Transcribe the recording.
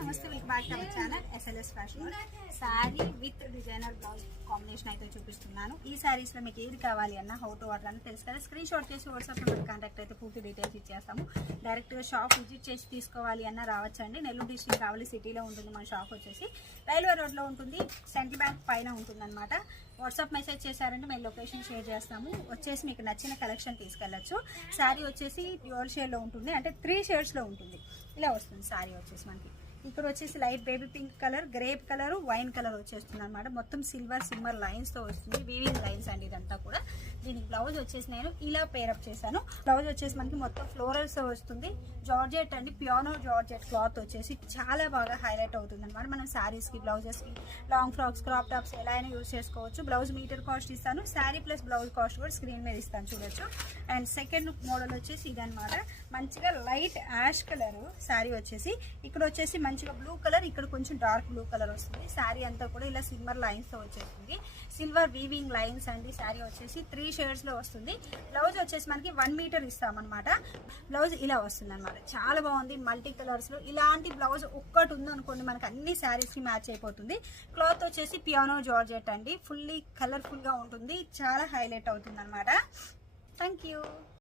నమస్తే welcome back to our channel SLS fashion sari with designer blouse combination అయితే చూపిస్తున్నాను. ఈ శారీస్లో మీకు ఏది కావాలి అన్న హౌ టు ఆర్డర్ అని తెలుసు కదా? స్క్రీన్ షాట్ చేసి వాట్సాప్ నెంబర్ కాంటాక్ట్ అయితే పూర్తి డీటెయిల్స్ ఇచ్చేస్తాము. డైరెక్ట్గా షాప్ విజిట్ చేసి తీసుకోవాలి అన్న రావచ్చండి నెల్లూరు డిస్ట్రిక్ట్ కావాలి సిటీలో ఉంటుంది మన షాప్ వచ్చేసి. రైల్వే రోడ్లో ఉంటుంది సెంట్రల్ బ్యాంక్ పైన ఉంటుంది అనమాట వాట్సాప్ మెసేజ్ చేశారంటే మేము లొకేషన్ షేర్ చేస్తాము. వచ్చేసి మీకు నచ్చిన కలెక్షన్ తీసుకెళ్ళచ్చు. శారీ వచ్చేసి డ్యూయల్ షేడ్లో ఉంటుంది అంటే త్రీ షేడ్స్లో ఉంటుంది. ఇలా వస్తుంది శారీ వచ్చేసి మనకి. ఇక్కడ వచ్చేసి light baby pink colour grape colour wine colour వచ్చేస్తుంది అనమాట మొత్తం సిల్వర్ సిమ్మర్ లైన్స్తో వస్తుంది వీవింగ్ లైన్స్ అండి ఇదంతా కూడా. బ్లౌజ్ వచ్చేసి నేను ఇలా పేరప్ చేశాను. బ్లౌజ్ వచ్చేసి మనకి మొత్తం ఫ్లోరల్స్తో వస్తుంది. జార్జెట్ అండి పియానో జార్జెట్ క్లాత్ వచ్చేసి చాలా బాగా హైలైట్ అవుతుంది అనమాట మనం శారీస్కి బ్లౌజెస్కి లాంగ్ ఫ్రాక్స్ క్రాప్ టాప్స్ ఎలా అయినా యూస్ చేసుకోవచ్చు. బ్లౌజ్ మీటర్ కాస్ట్ ఇస్తాను. శారీ ప్లస్ బ్లౌజ్ కాస్ట్ కూడా స్క్రీన్ మీద ఇస్తాను చూడొచ్చు. అండ్ సెకండ్ మోడల్ వచ్చేసి ఇదనమాట మంచిగా లైట్ యాష్ కలర్ శారీ వచ్చేసి. ఇక్కడ వచ్చేసి మంచిగా బ్లూ కలర్ ఇక్కడ కొంచెం డార్క్ బ్లూ కలర్ వస్తుంది. శారీ అంతా కూడా ఇలా సిల్వర్ లైన్స్తో వచ్చేస్తుంది. సిల్వర్ వీవింగ్ లైన్స్ అండి. శారీ వచ్చేసి త్రీ షేడ్స్ లో వస్తుంది. బ్లౌజ్ వచ్చేసి మనకి వన్ మీటర్ ఇస్తామన్నమాట. బ్లౌజ్ ఇలా వస్తుంది అనమాట చాలా బాగుంది. మల్టీ కలర్స్లో ఇలాంటి బ్లౌజ్ ఒక్కటి ఉంది అనుకోండి మనకి అన్ని శారీస్కి మ్యాచ్ అయిపోతుంది. క్లాత్ వచ్చేసి పియానో జార్జెట్ అండి. ఫుల్లీ కలర్ఫుల్గా ఉంటుంది. చాలా హైలైట్ అవుతుంది అనమాట థ్యాంక్ యూ